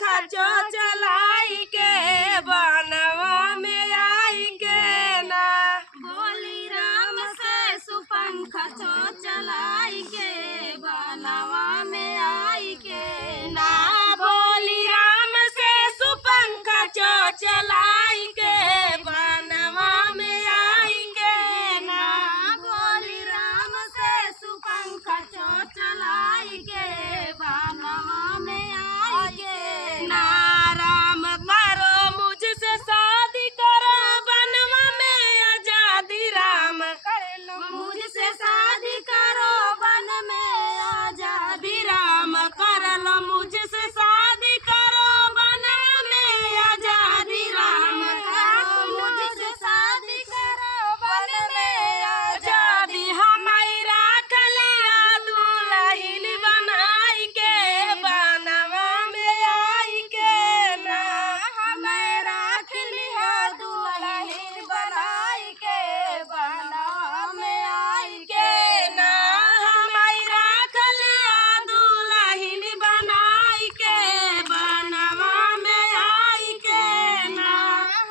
पंखा चलाई के बनवा में आई के ना बोली राम से सुपंखा चलाई के बनवा में आई के ना बोली राम से सुपंखा चलाई के बनवा में आई के ना बोली राम से सुपंखा चलाई के बनवा में आई के ना राम करो मुझसे शादी करो बनवा में आजादी राम मुझसे शादी करो बन में आजादी राम कर लो मुझसे शादी करो बनवा में आजादी राम मुझसे शादी करो बन में आजादी हमारी राख लिया दुल्हन बनाई के बनवा में आई के ना हमें राख लिया दुल्हन बनाई के बनवा में आई के ना हमारी राख लिया दुल्हन बनाई के बनवा में आई के ना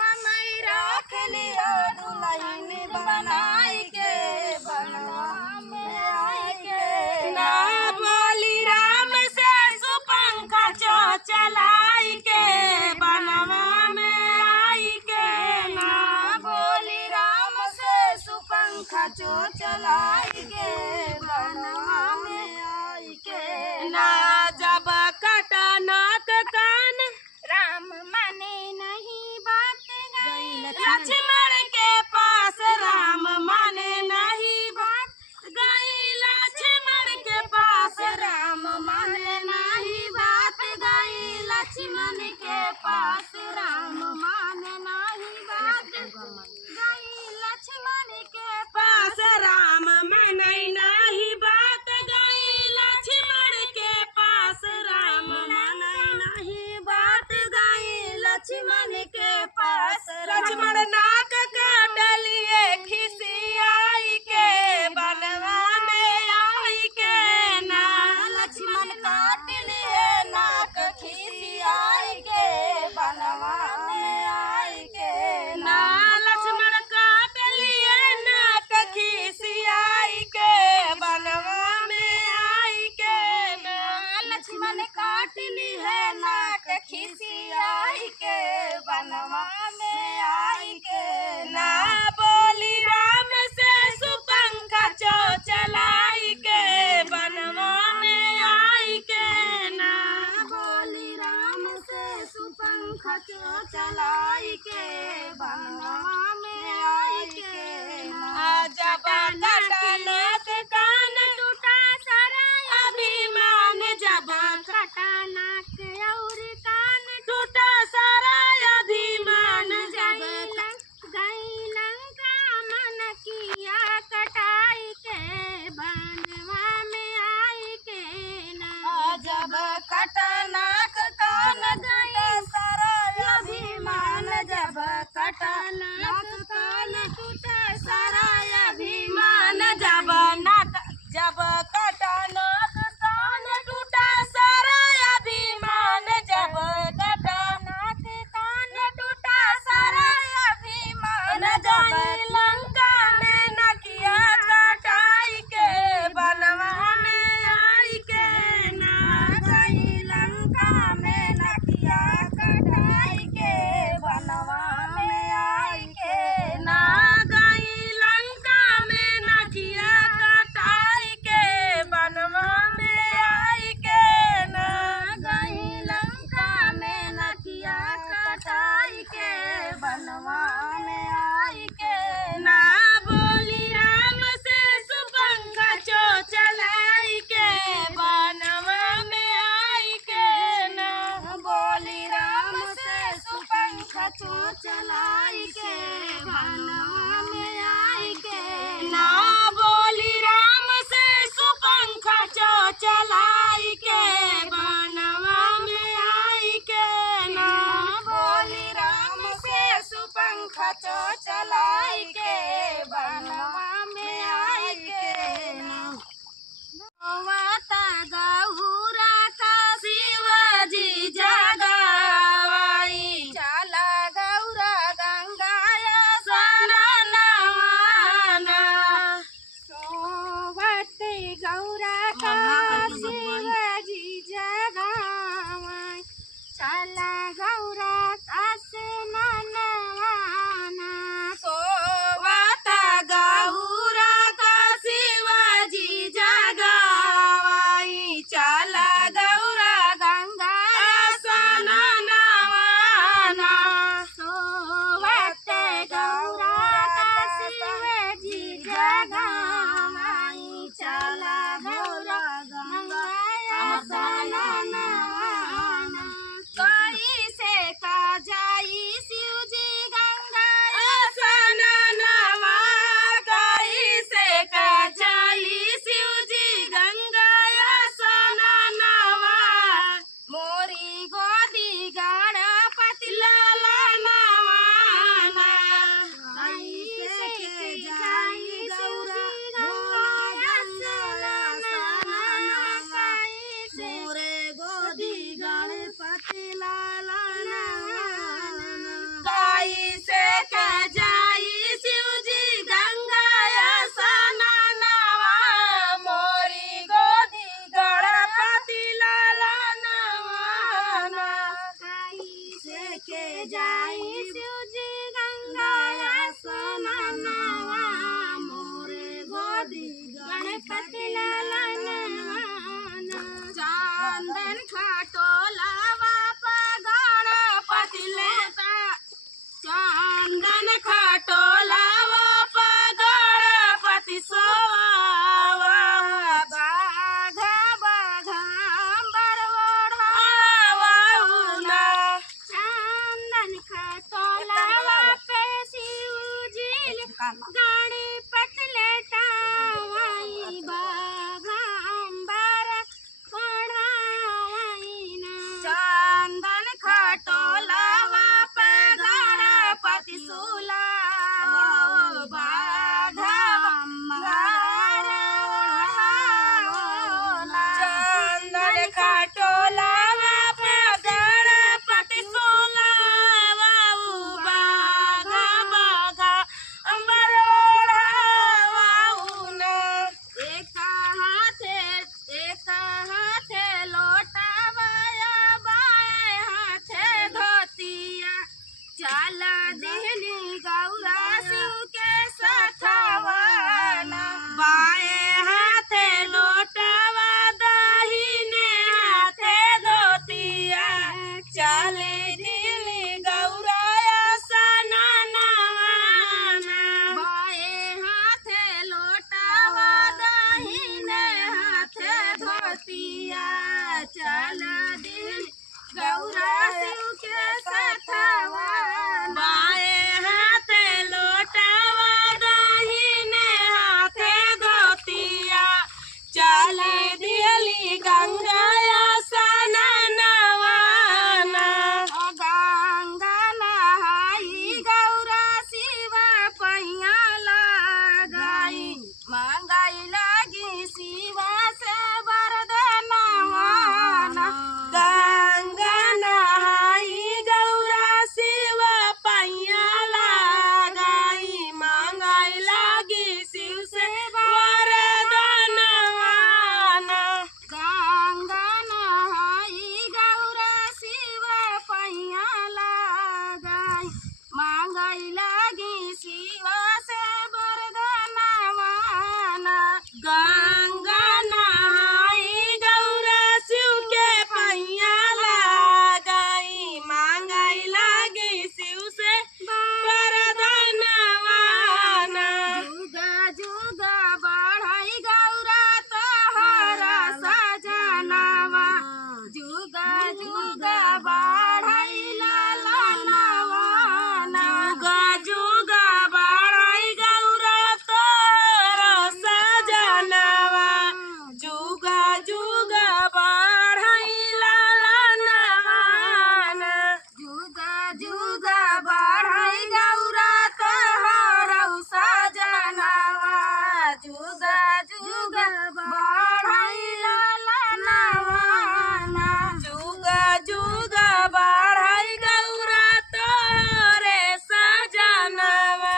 हमें राख लिया दुल्हन बनाई के बनवा में आई के ना बोली राम से सुपंखा चलाई के बनवा में आई के ना बोली राम से सुपंखा चलाई के बनवा में आई के ना जब कटा नाक कान राम माने नहीं बात लक्ष्मण के पास राम माने नहीं बात गई लक्ष्मण के पास राम माने नहीं बात गई लक्ष्मण के पास राम माने नहीं बात गई लक्ष्मण के पास राम माने नहीं बात गई लक्ष्मण के पास राम माने नहीं बात गई लक्ष्मण के पास लक्ष्मण नाक काट लिए खिसियाई के बनवा में आई के ना लक्ष्मण काट लिए नाक खिसियाई के बनवा में आई के ना लक्ष्मण काट लिए नाक खिसियाई के बनवा में आई के ना लक्ष्मण काट ली है नाक खिसियाई के बनवा में आई के ना बोली राम से सुपंखा चलाई के बनवा में आई के ना बोली राम से सुपंखा चलाई के बनवा में आई के जब नाक कान टूटा सारा अभिमान जब कटा नाक और कान टूटा सारा अभिमान जब गई लंका मन किया कटाई के बनवा में आई के ना जब कटा नाक कान गई सारा अभिमान जब कटा नाक कान टूटा सारा अभिमान जब नाक जब कटा नाक कान टूटा सारा अभिमान जब कटा नाक कान टूटा सारा अभिमान जब गई लंका में नकिया कटाई के बनवा में आई के ना गई लंका में नकिया कटाई के बनवा में आई के ना गई लंका में नकिया खटोलावा पगणपति सोवावा बाघा बाघांबर आवाउना चंदन खटोलावा पे शिवजी गाड़ी पतले टावाई बाघांबर पढ़ावाईना चंदन खटोलावा पे गणपति सुलावा बाघा चंदन खटोलावा पे गणपति सुलावा बाघा बाघा बरोड़ावाउना एक हाथे लोटावाया बाएं हाथे धोतिया चल दिहली गौरा शिव के सथवाना बाएं हाथे लोटावा दाहिने हाथे धोतिया चले दिली गौराया सननवाना बाएं हाथे लोटावा दाहिने हाथे धोतिया चल दिहली गौरा शिव के सथवाना बाएं हाथे लोटावा दाहिने हाथे धोतिया चले दिली गंगाया सननवाना गंगा नहाई गौरा शिव पैया लगाई मंगाई लगी शिव से वरदानवाना गंगा नहाई गौरा शिव पैया लगाई मांगाई लागी शिव से वरदानवाना गंगा नहाई गौरा शिव पैया लगाई मंगाई लगी शिव से वरदानवाना गंगा नहाई गौरा शिव के पैया लगाई मांगाई लागी शिव से वरदानवाना जुगा जुगा बढ़ाई गौरा तोहरा सजनावा जुगा जुगा बढ़ाई लालनवाना जुगा जुगा बढ़ाई गौरा तोर सजनवा जुगा जुगा बढ़ाई लालनवाना जुगा जुगा बढ़ाई गौरा तोहरा सजनावा जुगा जुगा बढ़ाई लालनवाना जुगा जुगा बढ़ाई गौरा तोरे सजनवा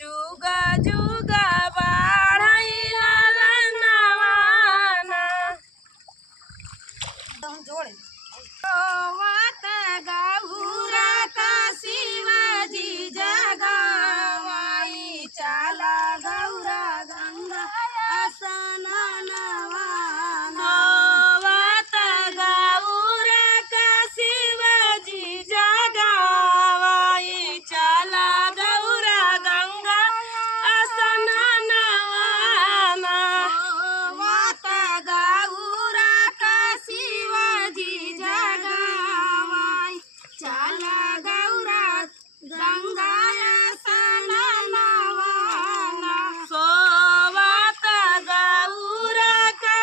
जुगा जुगा बढ़ाई लालनवाना वत गौरा का शिवजी जगावाई चला गौरा गंगा स्नानवाना होवत गौरा का शिवजी जगावाई चला गौरा गंगा स्नानवाना वत गौरा का शिवजी जगावाई चला गौरा गंगा स्नानवाना सोवत गौरा का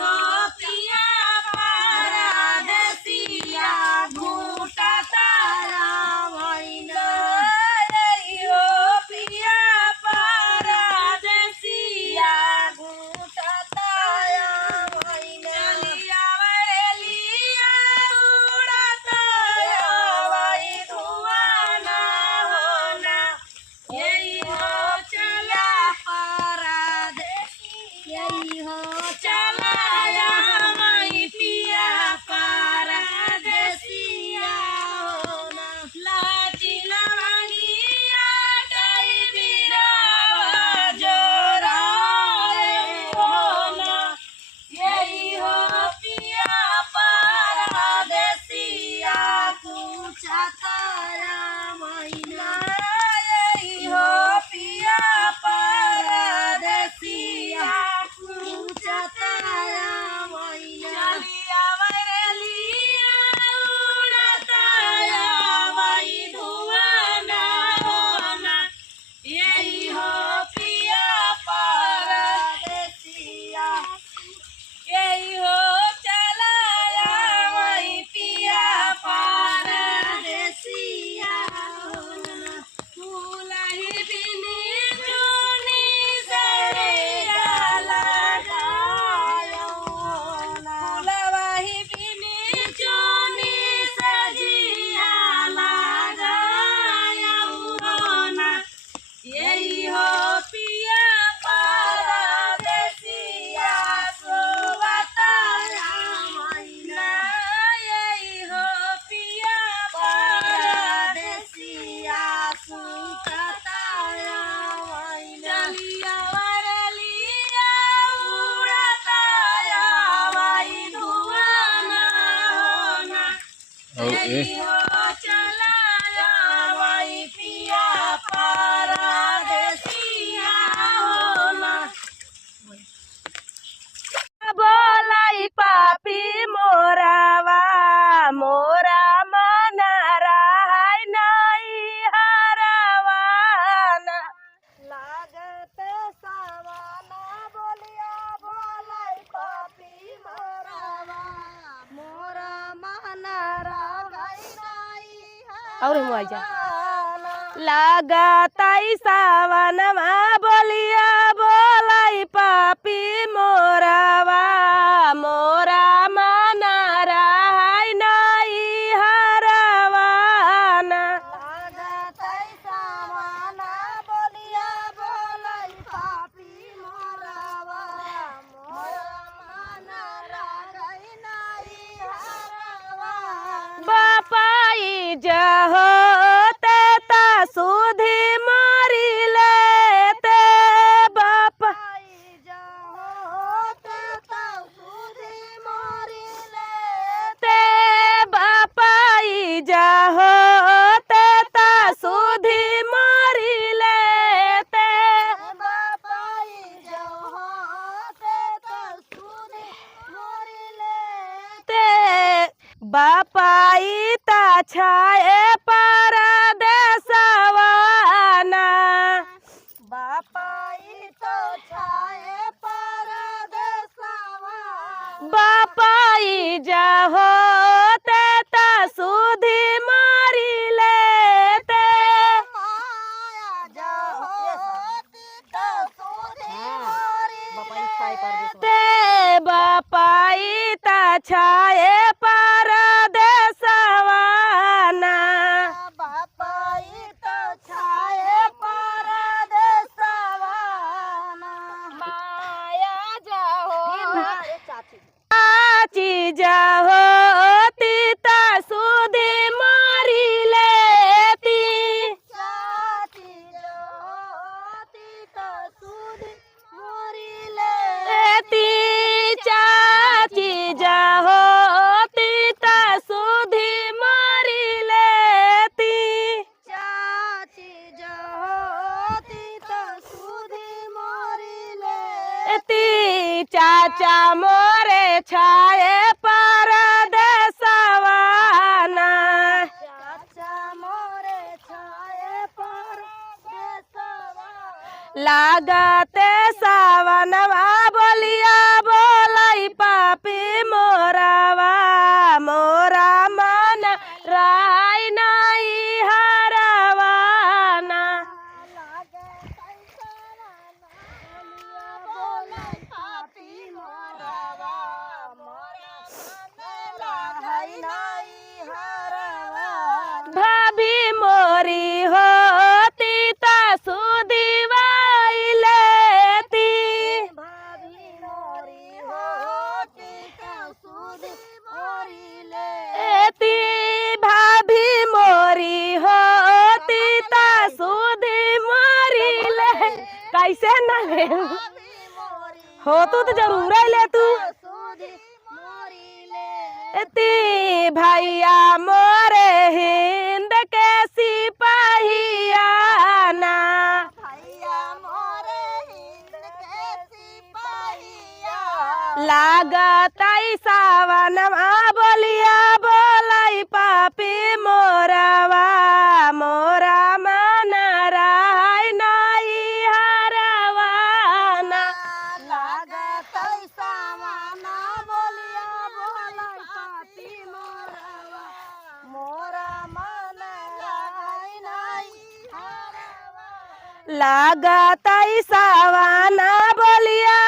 हो पिया परदेसिया घूटा तारा मैना यही हो पिया परदेसिया घूटा तारा मैना लिया लिया उड़ाता हवाई धुआं ना होना यही हो चला परदेसी यही हो चलाया हवाई पिया परदेसिया होना लाची लवंगिया गई बिरावा जोरा होना यही हो पिया परदेसिया पूछा तारा मैना यही हो पिया परदेसिया पूछा तारा मैना लिया लिया उड़ाता हवाई धुआं ना होना यही हो पिया परदेसिया यही हो चलाया वही पिया परदेसिया फूलही बिनी चुनी से लगायो फूलही बिनी चुनी से जिया लगायो ना यही हो पिया परदेसिया सोवताया मैना यही हो पिया परदेसिया सुतताया मैना लिया लिया उड़ाताया हवाई धुआं ना होना यही हो चलाया हवाई पिया परदेसिया होना बोलाई पापी मोरावा मोरा मना रहाय नहीं हरवाना लागत सावाना बोलिया बोलाई पापी मोरावा मोरा मना रहाय नहीं और मुआजा लागताई सावनमा बोलिया बोलाई पापी मोरावा मोरा मना रहाय नहीं हरवाना लागताई सावना बोलिया बोलाई पापी मोरावा मोरा मना रहाय नहीं हरवाना बापाई जहो सुधी मारी लेते बापाई जहोते सुधी मारी लेते बापाई जहोते सुधी मारी लेते बापाई जहोते सुधी मारी लेते बापाई ता छाए परदेसवाना बापाई तो छाए परदेसवाना बापाई जहोते ता सुधी मारी लेते माया जहोते ता सुधी मारी लेते बापाई ता छाए परदेसवाना बापाई तो छाए परदेसवाना माया जाहो चाची जाहो तीता सुधी मारी लेती चाची जाहो तीता सुधी मारी लेती चाची जाहो तीता सुधी मारी लेती चाची जाहो तीता सुधी मारी लेती चाचा मोरे छाए परदेसवाना चाचा मोरे छाए परदेसवाना लागते सावनवा बोलिया बोला बोलाई पापी मोरावा मोरा मन राय नहीं हरवाना भाभी मोरी होती ता सुदीवाई लेती एती भाभी मोरी होती ता सुदी मोरी ले कैसे न ले हो तू तो जरूर ही ले तू एती भैया मोरे हिंद के सिपाहिया ना लागत सावन बोलिया बोलाई पापी मोरवा मोरा मन राय नहीं हरवाना लागत सावन बोलिया बोलाई पापी मोरवा मोरा मन राय नहीं हरवा लागत सावन बोलिया